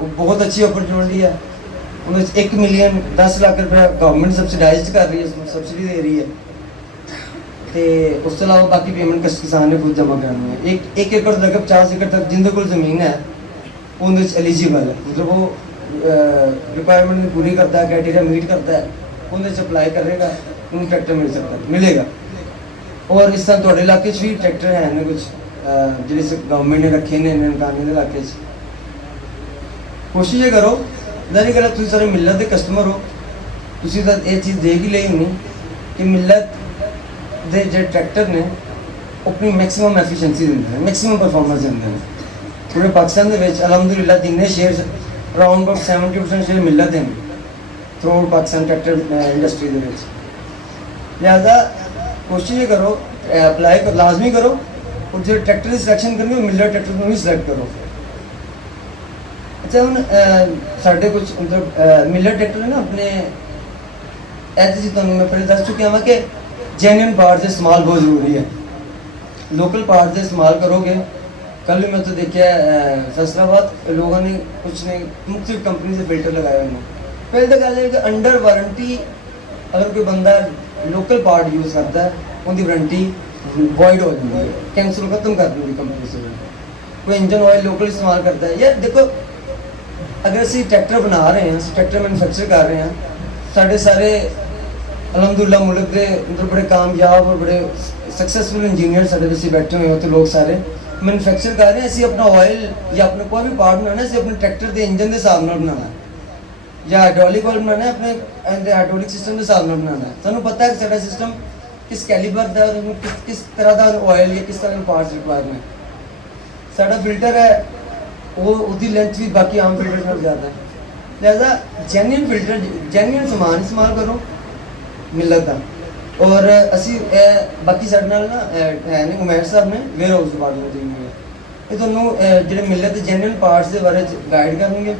बहुत अच्छी अपॉर्चुनिटी है। उन्हें 1 मिलियन 10 लाख रुपया गवर्नमेंट सबसिडाइज कर रही है, सबसिडी दे रही है। तो उस तो अलावा बाकी पेमेंट किसान ने खुद जमा करनी है। एक एकड़ तक 50 एकड़ तक जिंदे को ज़मीन है उन्हें एलिजिबल है, मतलब वो रिक्वायरमेंट पूरी करता है, क्राइटेरिया मीट करता है, उन्हें अप्लाई करेगा, उन्हें ट्रैक्टर मिल सकता है, मिलेगा। और इस तरह थोड़े इलाके भी ट्रैक्टर है ने कुछ जिस गवर्नमेंट ने रखे ने ननकाने के इलाके। कोशिश ये करो, नहीं गल तुम सारे मिलत के कस्टमर हो, तुम तो ये चीज़ देख ही ली होनी कि मिलत के जो ट्रैक्टर ने अपनी मैक्सिमम एफिशिएंसी देंगे हैं, मैक्सिमम परफॉर्मेंस देंगे हैं। पूरे पाकिस्तान के अलहमदुलिल्लाह जिन्ने शेयर अराउंड अबाउट 70% शेयर मिलत हैं through out Pakistan tractor industry के। लिहाजा कोशिश ये करो, अप्लाई कर लाजमी करो, और जो ट्रैक्टर की सिलेक्शन करनी हो मिलत ट्रैक्टर को भी सिलेक्ट करो। अच्छा हम साढ़े कुछ मतलब मिलत ट्रैक्टर है ना अपने ऐसे जी तुम मैं पहले दस चुका हाँ कि जेन्युइन पार्ट्स का इस्तेमाल बहुत जरूरी है। लोकल पार्ट्स का इस्तेमाल करोगे, कल भी मैं तो देखा फैसलाबाद लोगों ने कुछ ने मुख्तलिफ कंपनी से फिल्टर लगाए हुए हैं। पहले तो गल है कि अंडर वारंटी अगर कोई बंदा लोकल पार्ट यूज़ करता है उनकी वारंटी वॉइड हो जाती है, कैंसिल खत्म कर देंगी कंपनी से। कोई इंजन ऑयल लोकल इस्तेमाल करता है, यार देखो अगर असी ट्रैक्टर बना रहे हैं, ट्रैक्टर मैनुफैक्चर कर रहे हैं, साढ़े सारे अलहमदुलिल्लाह मुल्क के मतलब बड़े कामयाब और बड़े सक्सैसफुल इंजीनियर साढ़े जैसे बैठे हुए होते लोग सारे मैनुफैक्चर कर रहे हैं। असी अपना ऑयल या अपना कोई भी पार्ट बनाना है, अपने ट्रैक्टर के इंजन के हिसाब न बनाना है, या हाइड्रोलिक ऑयल बनाना है, अपने हाइड्रोलिक सिस्टम के हिसाब न बनाना है। सू पता है कि साਡਾ सिस्टम किस कैलीबर का और किस तरह का ऑयल या किस तरह के पार्ट्स रिक्वायरमेंट। साਡਾ फिल्टर है वो उसकी लेंथ भी बाकी आम फिल्टर से ज़्यादा है। लिहाजा जेन्युइन फिल्टर जेन्युइन समान इस्तेमाल करो मिलत का। और असी बाकी साढ़े नाल ना है ने उमैर साहब ने वेयर हाउस डिपार्टमेंट ये थोड़ा जो मिलत के जेन्युइन पार्ट्स के बारे गाइड करेंगे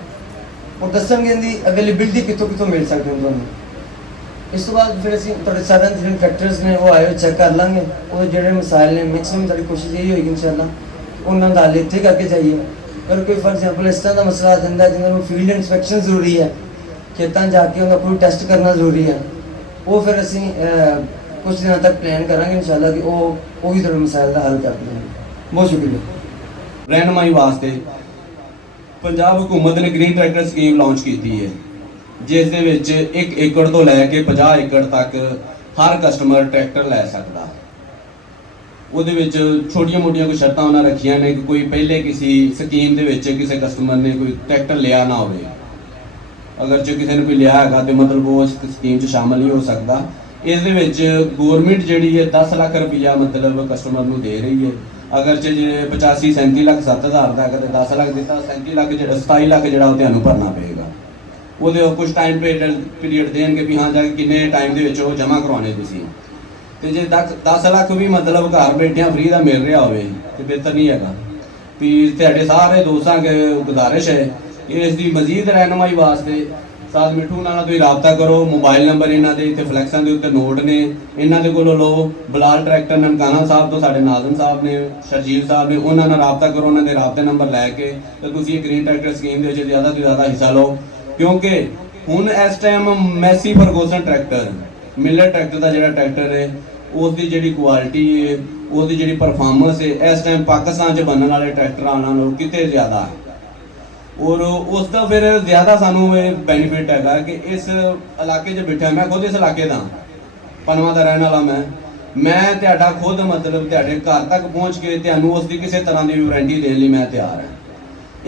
और दसणगे इनकी अवेलेबिलिटी कितों कितों मिल सकते हैं तुहानूं। इस तो बाद फिर असीं तुहाडे सारे जो फैक्टर्स ने वो आए चेक कर लाँगे, वो जो मसाइल ने मैक्सिमम साड़ी कोशिश यही होगी इंशाअल्लाह उन्होंने हल इत्थे करके जाइए। अगर कोई फॉर एग्जाम्पल इस तरह का मसला आ जाता है जिन्होंने फील्ड इंस्पैक्शन जरूरी है, खेतों जाके उनका पूरी टेस्ट करना जरूरी है, वो फिर असीं कुछ दिनों तक प्लान करांगे इंशाअल्लाह कि वो भी थोड़े मसाइल का हल कर देंगे। बहुत शुक्रिया। रहनुमाई वास्ते पंजाब हुकूमत ने ग्रीन ट्रैक्टर स्कीम लॉन्च की है, जिस दे विच 1 एकड़ तो लैके 50 एकड़ तक हर कस्टमर ट्रैक्टर लै सकता। ਉਹਦੇ ਵਿੱਚ ਛੋਟੀਆਂ ਮੋਟੀਆਂ ਕੋਈ ਸ਼ਰਤਾਂ ਉਹਨਾਂ ਰੱਖੀਆਂ ਨੇ ਕਿ ਕੋਈ ਪਹਿਲੇ ਕਿਸੇ ਸਕੀਮ ਦੇ ਵਿੱਚ ਕਿਸੇ ਕਸਟਮਰ ਨੇ ਕੋਈ ਟਰੈਕਟਰ ਲਿਆ ਨਾ ਹੋਵੇ। ਅਗਰ ਜੇ ਕਿਸੇ ਨੇ ਕੋਈ ਲਿਆ ਹੈਗਾ ਤੇ ਮਤਲਬ ਉਹ ਇਸ ਸਕੀਮ 'ਚ ਸ਼ਾਮਲ ਨਹੀਂ ਹੋ ਸਕਦਾ। ਇਸ ਦੇ ਵਿੱਚ ਗੌਰਮੈਂਟ ਜਿਹੜੀ ਹੈ 10 ਲੱਖ ਰੁਪਈਆ ਮਤਲਬ ਕਸਟਮਰ ਨੂੰ ਦੇ ਰਹੀ ਹੈ। ਅਗਰ ਜੇ 85 37 ਲੱਖ 7,000 ਦਾ ਹੈਗਾ ਤੇ 10 ਲੱਖ ਦਿੱਤਾ, 37 ਲੱਖ ਜਿਹੜਾ 27 ਲੱਖ ਜਿਹੜਾ ਉਹ ਤੁਹਾਨੂੰ ਭਰਨਾ ਪਏਗਾ। ਉਹਦੇ ਕੁਝ ਟਾਈਮ ਪੀਰੀਅਡ ਦੇਣਗੇ ਵੀ ਹਾਂ ਜਾ ਕੇ ਕਿੰਨੇ ਟਾਈਮ ਦੇ ਵਿੱਚ ਉਹ ਜਮ੍ਹਾਂ ਕਰਵਾਉਣੇ ਤੁਸੀਂ। तो जे 10 ਲੱਖ भी मतलब घर बैठिया फ्री का मिल रहा हो तो बेहतर नहीं है। भी तुहाडे सारे दोस्तों के गुजारिश है इसकी मजीद रहनुमाई वास्ते साथ मिठू नाल तुसीं राबता करो। मोबाइल नंबर इन्हां दे इत्थे फ्लैक्सां दे उत्ते नोट ने, इन्हां दे कोलों लो। बलाल ट्रैक्टर ननकाना साहब तो साडे नाज़म साहब ने, शर्जील साहब ने, उन्हां नाल राबता करो। उन्हां दे राबते नंबर लैके तो तुसीं ग्रीन ट्रैक्टर स्कीम दे विच ज़्यादा तो ज़्यादा हिस्सा लो, क्योंकि हुण इस time Massey Ferguson tractor Miller tractor का जो ट्रैक्टर है उसकी जी क्वालिटी है, उसकी जी परफॉर्मेंस है इस टाइम पाकिस्तान च बनने वाले ट्रैक्टर नालों कितने ज़्यादा है। और उसका फिर ज़्यादा सानू बेनीफिट है कि इस इलाके च बैठा, मैं खुद इस इलाके का पनवा का रहने वाला, मैं तुहाडा खुद मतलब तुहाडे घर तक पहुँच के तुहानू उसकी किसी तरह की वारंटी देने लिए मैं तैयार हाँ।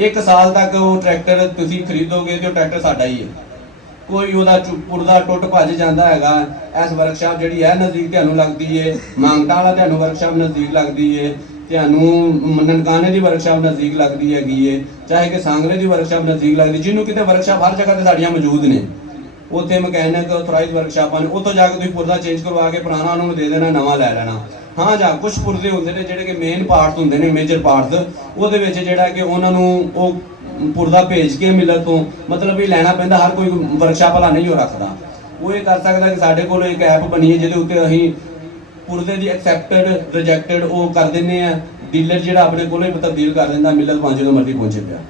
1 साल तक वो ट्रैक्टर तुसीं खरीदोगे तो ट्रैक्टर साडा ही है। कोई ਉਹਦਾ ਪੁਰਦਾ ਟੁੱਟ ਭੱਜ ਜਾਂਦਾ ਹੈਗਾ। ਇਸ ਵਰਕਸ਼ਾਪ ਜਿਹੜੀ ਹੈ ਨਜ਼ਦੀਕ ਤੁਹਾਨੂੰ ਲੱਗਦੀ ਹੈ, ਮੰਗਟਾ ਵਾਲਾ ਤੁਹਾਨੂੰ ਵਰਕਸ਼ਾਪ ਨਜ਼ਦੀਕ ਲੱਗਦੀ ਹੈ, ਤੁਹਾਨੂੰ ਨਨਕਾਣੇ ਦੀ ਵਰਕਸ਼ਾਪ ਨਜ਼ਦੀਕ ਲੱਗਦੀ ਹੈਗੀ ਹੈ, ਚਾਹੇ ਕਿ ਸਾਂਗਲੇ ਦੀ ਵਰਕਸ਼ਾਪ ਨਜ਼ਦੀਕ ਲੱਗਦੀ। ਜਿਹਨੂੰ ਕਿਤੇ ਵਰਕਸ਼ਾਪ ਹਰ ਜਗ੍ਹਾ ਤੇ ਸਾਡੀਆਂ ਮੌਜੂਦ ਨੇ, ਉੱਥੇ ਮਕੈਨਿਕ ਅਥੋਰਾਈਜ਼ ਵਰਕਸ਼ਾਪਾਂ ਨੇ, ਉੱਥੋਂ ਜਾ ਕੇ ਤੁਸੀਂ ਪੁਰਦਾ ਚੇਂਜ ਕਰਵਾ ਕੇ ਪੁਰਾਣਾ ਉਹਨਾਂ ਨੂੰ ਦੇ ਦੇਣਾ, ਨਵਾਂ ਲੈ ਲੈਣਾ। ਹਾਂ ਜਾਂ ਕੁਝ ਪੁਰਦੇ ਹੁੰਦੇ ਨੇ ਜਿਹੜੇ ਕਿ ਮੇਨ ਪਾਰਟਸ ਹੁੰਦੇ ਨੇ, ਮੇਜਰ ਪਾਰਟਸ, ਉਹਦੇ ਵਿੱਚ ਜਿਹੜਾ ਕਿ ਉਹਨਾਂ ਨੂੰ ਉਹ पुरदा भेज के मिलत तो मतलब भी लैना पैंदा। हर कोई वर्कशॉप वाला नहीं हो रखता। वो ये कर सकता कि साढ़े को एक ऐप बनी है जिहदे उत्ते असीं पुरदे दी एक्सैप्टेड रिजैक्टेड वो कर दिंदे आ। डीलर जिहड़ा अपने कोलों ही तब्दील कर दिंदा, मिलत भावें जो मर्जी पहुंचे पिया।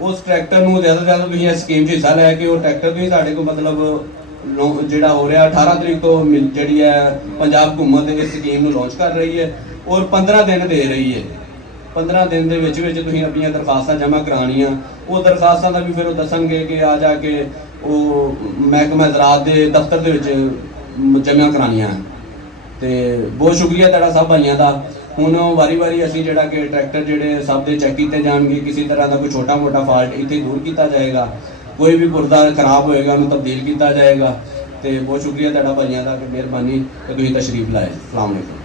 ਉਸ ਟਰੈਕਟਰ ਨੂੰ ਜ਼ਿਆਦਾ ਤੋਂ ਜ਼ਿਆਦਾ ਤੁਸੀਂ ਇਸ ਸਕੀਮ 'ਚ ਹਿੱਸਾ ਲੈ ਕੇ ਉਹ ਟਰੈਕਟਰ ਤੁਸੀਂ ਸਾਡੇ ਕੋਲ ਮਤਲਬ ਜਿਹੜਾ ਹੋ ਰਿਹਾ 18 ਤਰੀਕ ਤੋਂ ਜਿਹੜੀ ਹੈ ਪੰਜਾਬ ਹਕੂਮਤ ਇਸ ਸਕੀਮ ਨੂੰ ਲਾਂਚ ਕਰ ਰਹੀ ਹੈ ਔਰ 15 ਦਿਨ ਦੇ ਰਹੀ ਹੈ। 15 ਦਿਨ ਦੇ ਵਿੱਚ ਤੁਸੀਂ ਆਪਣੀਆਂ ਦਰਖਾਸਤਾਂ ਜਮ੍ਹਾਂ ਕਰਾਉਣੀਆਂ। ਉਹ ਦਰਖਾਸਤਾਂ ਦਾ ਵੀ ਫਿਰ ਉਹ ਦੱਸਣਗੇ ਕਿ ਆ ਜਾ ਕੇ ਉਹ ਮਹਿਕਮਾ ਜ਼ਰਾਅਤ ਦੇ ਦਫ਼ਤਰ ਦੇ ਵਿੱਚ ਜਮ੍ਹਾਂ ਕਰਾਉਣੀਆਂ। ਤੇ ਬਹੁਤ ਸ਼ੁਕਰੀਆ ਤੁਹਾਡਾ ਸਭ ਭਾਈਆਂ ਦਾ। ਹੁਣ ਵਾਰੀ-ਵਾਰੀ ਅਸੀਂ ਜਿਹੜਾ ਕਿ ਟਰੈਕਟਰ ਜਿਹੜੇ ਸਭ ਦੇ ਚੈੱਕ ਕੀਤੇ ਜਾਣਗੇ, ਕਿਸੇ ਤਰ੍ਹਾਂ ਦਾ ਕੋਈ ਛੋਟਾ-ਮੋਟਾ ਫਾਲਟ ਇੱਥੇ ਦੂਰ ਕੀਤਾ ਜਾਏਗਾ, ਕੋਈ ਵੀ ਪੁਰਜ਼ਾ ਖਰਾਬ ਹੋਏਗਾ ਉਹਨੂੰ ਤਬਦੀਲ ਕੀਤਾ ਜਾਏਗਾ। ਤੇ ਬਹੁਤ ਸ਼ੁਕਰੀਆ ਤੁਹਾਡਾ ਭਾਈਆਂ ਦਾ ਕਿ ਮਿਹਰਬਾਨੀ ਕਿ ਤੁਸੀਂ ਤਸ਼ਰੀਫ ਲਾਏ। ਅਸਲਾਮ ਵਾਲੇਕੁਮ।